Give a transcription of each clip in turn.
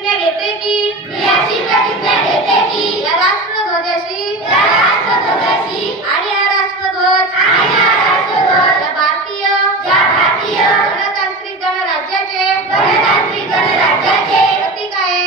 प्रतिज्ञा घेते की या राष्ट्रध्वजाशी आणि हा राष्ट्रध्वज या भारतीय गणतांत्रिक गणराज्याचे प्रतीक आहे।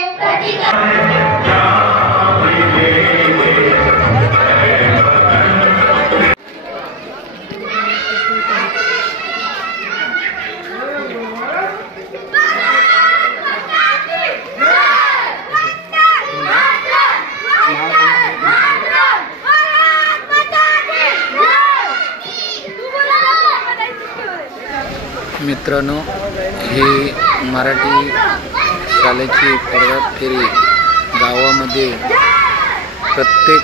मित्रांनो, ही मराठी शाळेची प्रभात फेरी गावामध्ये प्रत्येक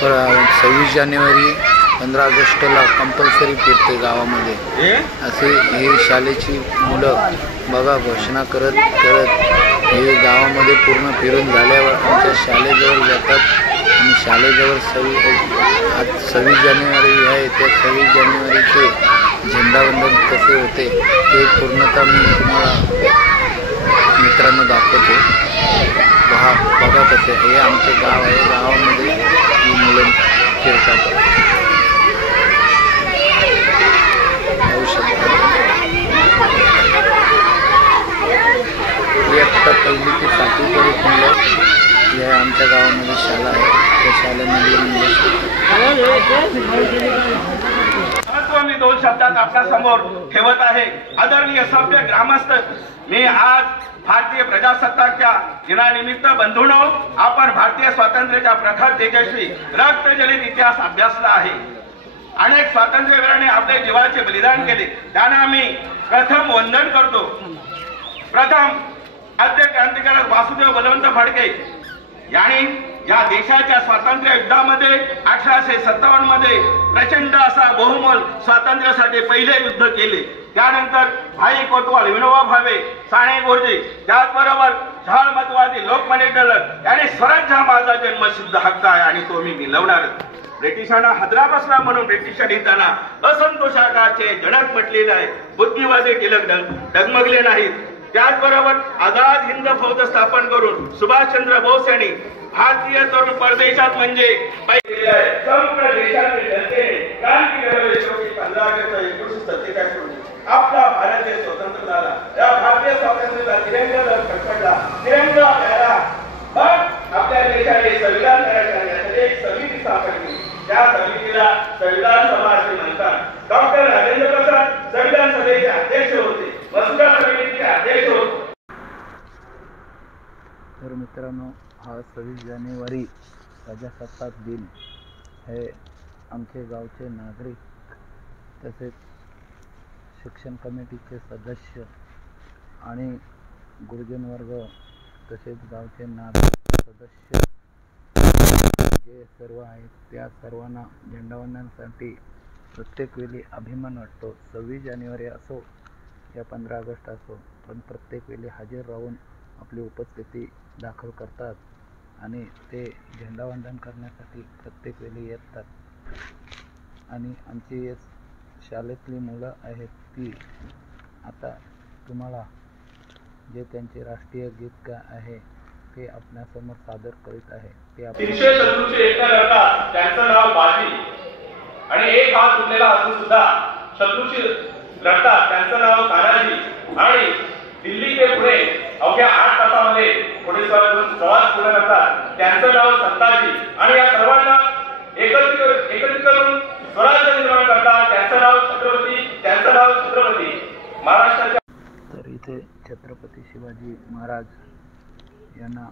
26 जानेवारी 15 ऑगस्टला कंपल्सरी फिरते गावामध्ये। असे हे शाळेची मुलं बघा घोषणा करत हे गावामध्ये पूर्ण फिरून झाल्यावर आमच्या शाळेजवळ जातात आणि शाळेजवळ 26 जानेवारी आहे त्या 26 जानेवारीचे झेंडावंदन कसे होते ते पूर्णतः मी तुम्हाला मित्रांनो दाखवतो। बघा कसे हे आमचे गाव आहे, गावामध्ये ही मुलं फिरतात पाहू शकता। इयत्ता 1ली ते 7वीपर्यंत मुलं हे आमच्या गावामध्ये शाळा आहे, त्या शाळेमध्ये मी 2 शब्दात आपल्या समोर ठेवत आहे। आदरणीय सभ्य ग्रामस्थ, मी आज भारतीय प्रजासत्ताकच्या दिनानिमित्त बंधूंनो, आपण भारतीय स्वातंत्र्याच्या प्रखर तेजस्वी रक्तजलित इतिहास अभ्यासला आहे। अनेक स्वातंत्र्यवीरांनी आपले जीवाचे बलिदान केले, त्यांना आम्ही प्रथम वंदन करतो। प्रथम आद्य क्रांतिकारक वासुदेव बलवंत फडके यांनी या देशाच्या स्वातंत्र्य युद्धामध्ये 1857 मध्ये प्रचंड असा बहुमोल स्वातंत्र्यासाठी पहिले युद्ध केले। त्यानंतर भाई कोतवाल, विनोबा भावे, साने गुरुजी, त्याचबरोबर झाडमतवादी लोकमान्य टिळक यांनी स्वराज्य हा माझा जन्मसिद्ध हक्क आहे आणि तो मी मिळवणारच। ब्रिटिशांना हादरा बसला म्हणून ब्रिटिशांनी त्यांना असंतोषाचे जनक म्हटलेले आहे। बुद्धिवादी टिळक डगमगले नाहीत। त्याचबरोबर आझाद हिंद फौज स्थापन करून सुभाषचंद्र बोस यांनी भारतीय तरुण परदेशात म्हणजे संपूर्ण देशातील जनतेने क्रांती घडवली। 15 ऑगस्ट 1947 रोजी आपला भारत देश स्वतंत्र झाला। या भारतीय स्वातंत्र्याचा तिरंगा फडफडला, तिरंगा प्यारा। मग आपल्या देशाने संविधान तयार करण्यासाठी एक समिती स्थापन केली। त्या समितीला संविधान सभा असे म्हणतात। डॉक्टर राजेंद्र प्रसाद संविधान सभेचे अध्यक्ष होते, मसुदा समितीचे अध्यक्ष होते। तर मित्रांनो, हा 26 जानेवारी प्रजासत्ताक दिन हे आमचे गावचे नागरिक तसेच शिक्षण कमिटीचे सदस्य आणि गुरुजन वर्ग तसेच गावचे नागरिक सदस्य जे सर्व आहेत त्या सर्वांना झेंडावंदनासाठी प्रत्येक वेळी अभिमान वाटतो। 26 जानेवारी असो या 15 ऑगस्ट असो, पण प्रत्येक वेळी हजर राहून आपली उपस्थिती दाखल करतात आणि ते झेंडावंदन करण्यासाठी प्रत्येक वेळी येतात। आणि आमची शाळेतली मुलं आहेत ती आता तुम्हाला जे त्यांचे राष्ट्रीय गीत काय आहे ते आपल्यासमोर सादर करीत आहे। ते 300 एकर लढतात, त्यांचं नाव बाजी आणि एक हात तुटलेला असून सुद्धा शत्रूशी लढतात, त्यांचं नाव तानाजी। आणि दिल्ली ते पुणे अवघ्या 8 तासामध्ये पुढे प्रवास पूर्ण करतात, त्यांचं नाव संताजी। आणि या सर्वांना एकत्रित करून स्वराज्य निर्माण करतात, त्यांचं नाव छत्रपती, त्यांचं नाव छत्रपती महाराष्ट्राच्या। तर इथे छत्रपती शिवाजी महाराज यांना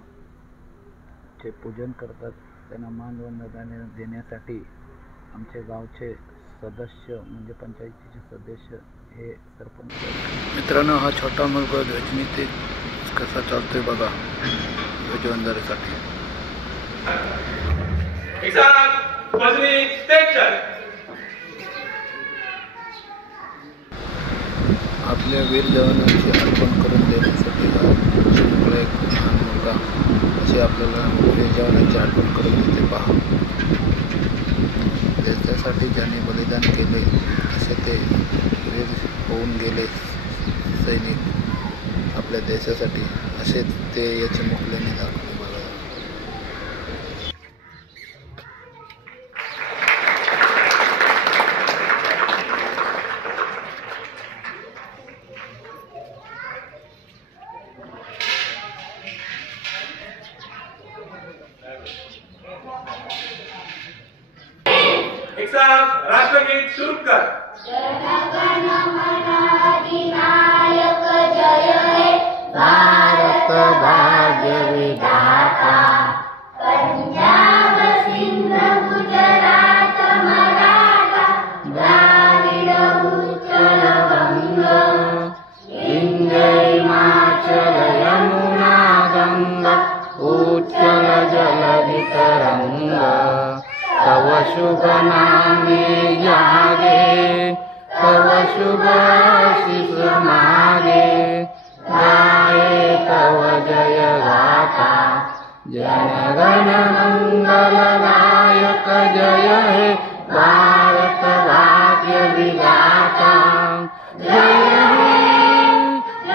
चे पूजन करतात, त्यांना मानवंदना देण्यासाठी आमचे गावचे सदस्य म्हणजे पंचायतीचे सदस्य हे सरपंच। मित्रांनो, हा छोटा मुलगा ध्वजनीती कसा चालतोय बघा ध्वजवंदनासाठी। आपल्या वीर जवानांची अर्पण करून देण्यासाठी हा एक लहान मुलगा असे आपल्याला वीर जवानांची आठवण करून देते पहा। देशासाठी ज्यांनी बलिदान केले असे ते वीर होऊन गेले सैनिक आपल्या देशासाठी, असे ते या चिमुकल्याने दाखवले बघा. एक साथ राष्ट्रगीत शुरू कर. भारत भाग्य विधाता, पंजाब सिंध गुजरात मराठा द्राविड उत्कल बंग, विंध्य हिमाचल यमुना गंगा, उच्चल जलधि तरंगा. तव शुभ नामे जागे, तव शुभ आशीष मागे. गाये तव जय गाथा, जनगण मंगलदायक जय हे भारत भाग्य विधाता. जय हे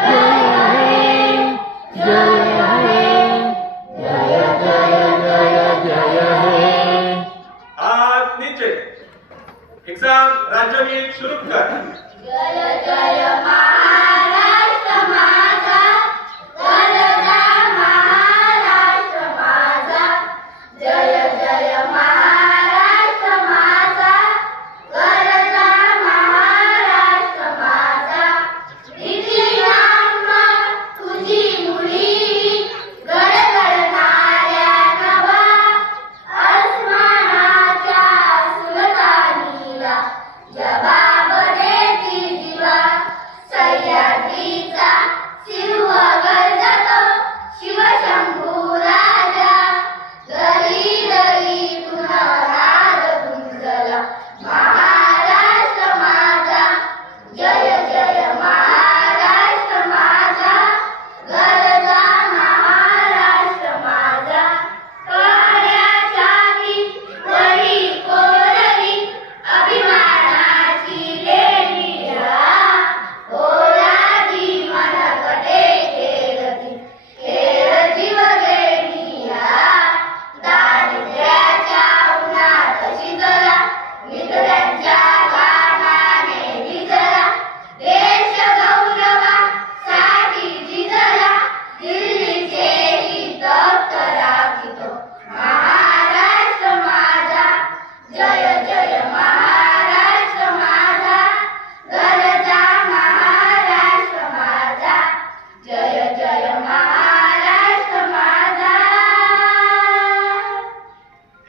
जय हे जय हे जय जय जय जय हे. हाथ नीचे. एक साथ राज्यगीत शुरू कर. जय जय महाराष्ट्र माझा, गरजा महाराष्ट्र माझा. जय जय महाराष्ट्र माझा, गरजा महाराष्ट्र माझा. दिली नाम्मा तुझी मुली, गडगडणाऱ्या नभा, आसमानाच्या सुलतानीला जबाब देती दिवा. सह्याद्रीचा सिंह गर्जतो शिवशंभू राजा, दरी दरीतून नाद गुंजला महाराष्ट्र माझा. जय जय महाराष्ट्र माझा, गरजा महाराष्ट्र माझा. काळ्या छाती वरी कोरली, अभिमानाची लेणी ओलादी मनकटे खेळती, खेळ जीव गेली. दारिद्र्याच्या उन्हात शिजला, निधड्यांच्या गाण्याने भिजला. देश गौरवासाठी झिजला, दिल्लीचे हित राखितो महाराष्ट्र माझा. जय जय महाराष्ट्र माझा, गरजा महाराष्ट्र माझा. जय जय महाराष्ट्र माझा.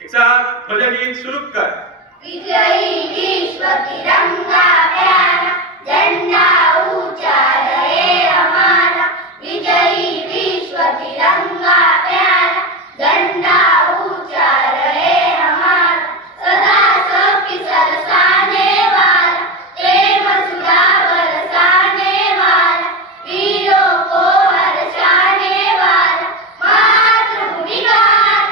एक साथ ध्वजगीत शुरू कर. विजयी विश्व तिरंगा प्यारा, झंडा ऊंचा रहे हमारा. विजयी विश्व तिरंगा प्यारा, झंडा ऊंचा रहे हमारा. सदा सबकी सरसाने वाला, प्रेम सुधा बरसाने वाला, वीरों को हर्षाने वाला. मातृभूमि का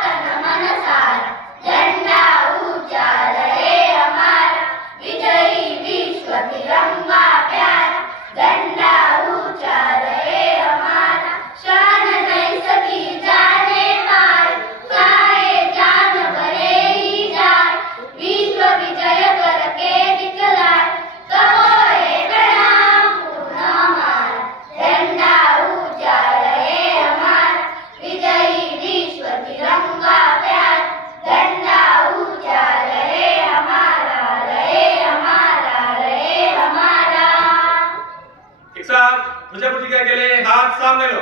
तन मन सारा, झंडा ऊंचा रहे हमारा. विजयी विश्व तिरंगा प्यारा, झंडा ऊंचा रहे हमारा. शान नहीं सकी जाने पाए, चाहे जान भले ही जाए. विश्व विजय करके दिखलाए, कहो हे प्रणाम पूर्ण हमारा. झंडा ऊंचा रहे हमारा. विजयी विश्व तिरंगा प्यारा, झंडा ऊंचा रहे हमारा. रहे हमारा, रहे हमारा. एक साथ ध्वजा प्रतिज्ञा के लिए हाथ सामने लो.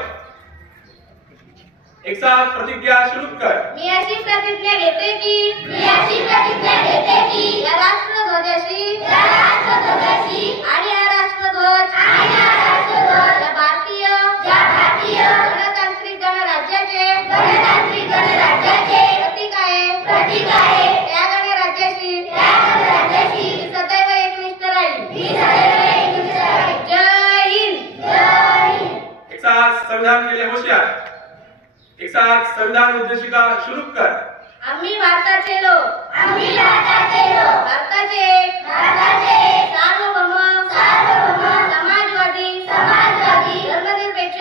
एक साथ प्रतिज्ञा शुरू कर. मी अशी प्रतिज्ञा घेते की या राष्ट्रध्वजाशी आणि हा राष्ट्रध्वज या भारतीय गणतांत्रिक गणराज्याचे प्रतीक आहे. त्या गणराज्याशी मी सदैव एकनिष्ठ राहील. जय हिंद. एक साथ संविधान के लिए होशियार. एक साथ संविधान उद्देशिका शुरू कर. आम्ही भारताचे लोक, भारताचे सार्वभौम, समाजवादी, धर्मनिरपेक्ष,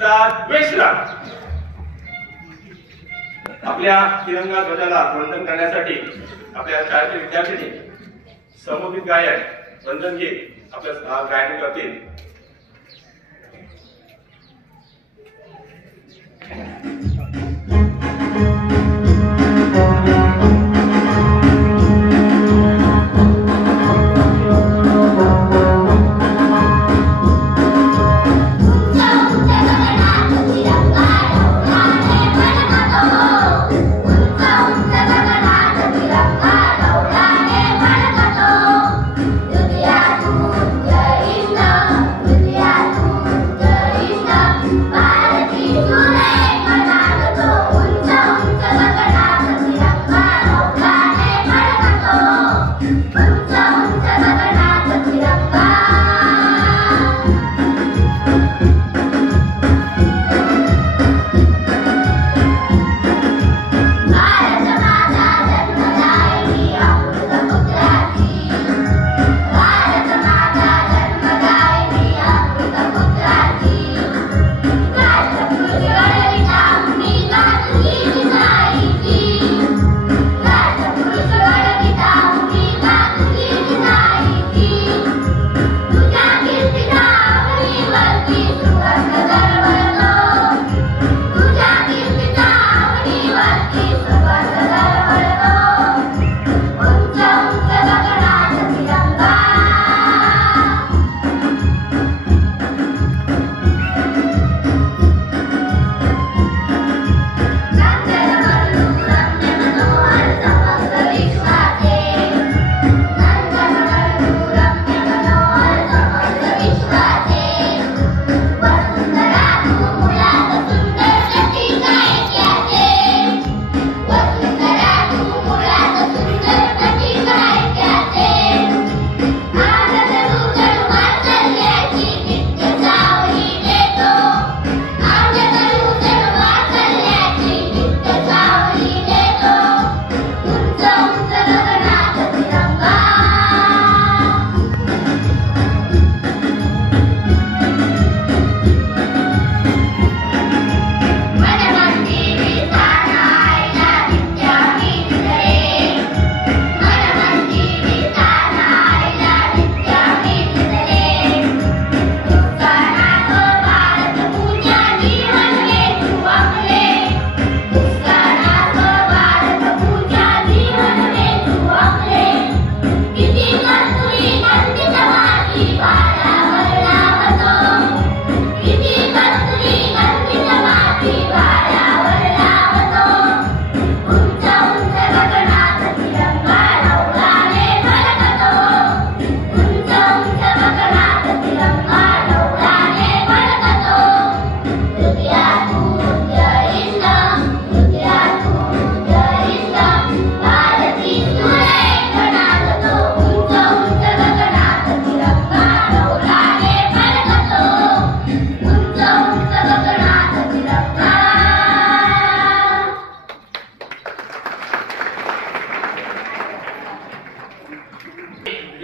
सात विश्राम. आपल्या तिरंगा ध्वजाला वंदन करण्यासाठी आपल्या शाळेतील विद्यार्थ्यांनी समूहिक गायन वंदन गीत आपल्या गायन करतील.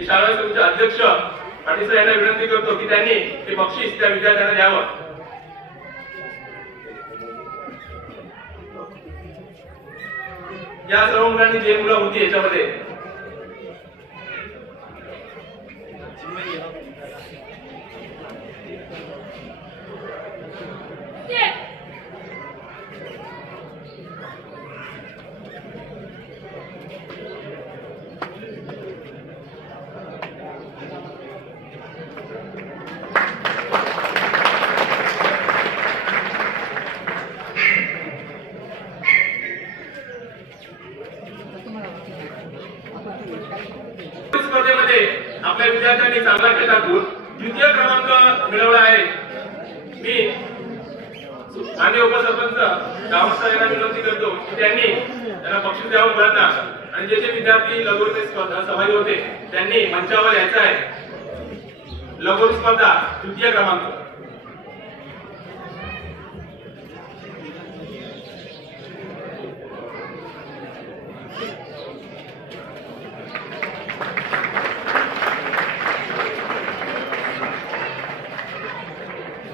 शाळेचे तुमचे अध्यक्ष पाटील सर यांना विनंती करतो की त्यांनी ते बक्षीस त्या विद्यार्थ्यांना द्यावं. या सर्व मुलांनी जे मुलं होती याच्यामध्ये स्पर्धेमध्ये आपल्या विद्यार्थ्यांनी चांगला खेळ दाखवून द्वितीय क्रमांक मिळवला आहे. मी माननीय उपसरपंच गावस्थ यांना विनंती करतो की त्यांनी त्यांना बक्षीस द्यावं मुलांना आणि जे जे विद्यार्थी लगोरी स्पर्धा सहभागी होते त्यांनी मंचावर यायचं आहे. लगोरी स्पर्धा द्वितीय क्रमांक.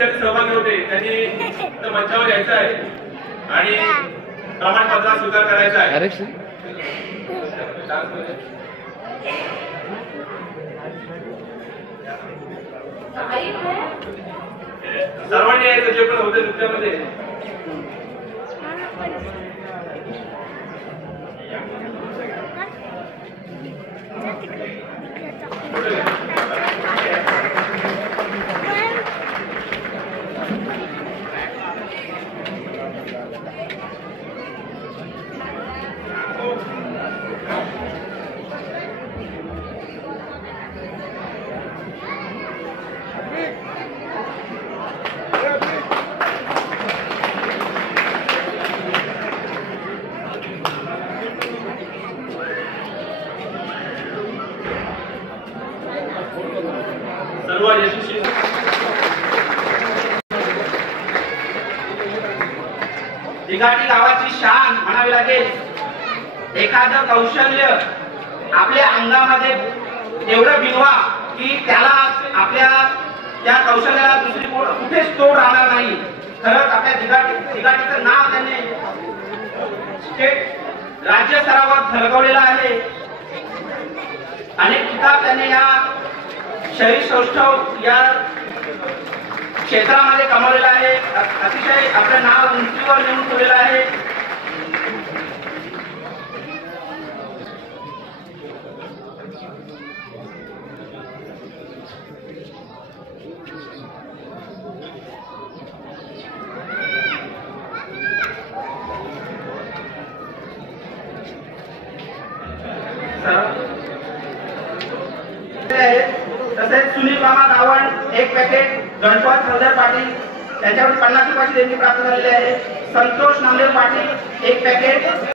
विद्यार्थी सहभागी होते त्यांनी इथं मंचावर यायचं आहे आणि प्रमाणपत्राचा स्वीकार करायचा आहे. सर्वांनी यायचं जे पण होतं नृत्यामध्ये. सर्व यशस्वी दिघाटी गावाची शान म्हणावी लागेल. एखादं कौशल्य आपल्या अंगामध्ये एवढं बिनवा की त्याला आपल्या त्या कौशल्याला दुसरी कुठेच तोड राहणार नाही. खरंच आपल्या दिघाटीचं नाव त्याने स्टेट राज्य स्तरावर झळकवलेलं आहे. अनेक किताब त्याने या शरीर सौष्ठव या क्षेत्रामध्ये कमावलेला आहे. अतिशय आपलं नाव उंचीवर नेऊन ठेवलेलं आहे. तसेच सुनील मामा गावण 1 पॅकेट, गणपत हळदर पाटील त्यांच्यावर 50 रुपयाची देणगी प्राप्त झालेली आहे. संतोष नामदेव पाटील 1 पॅकेट,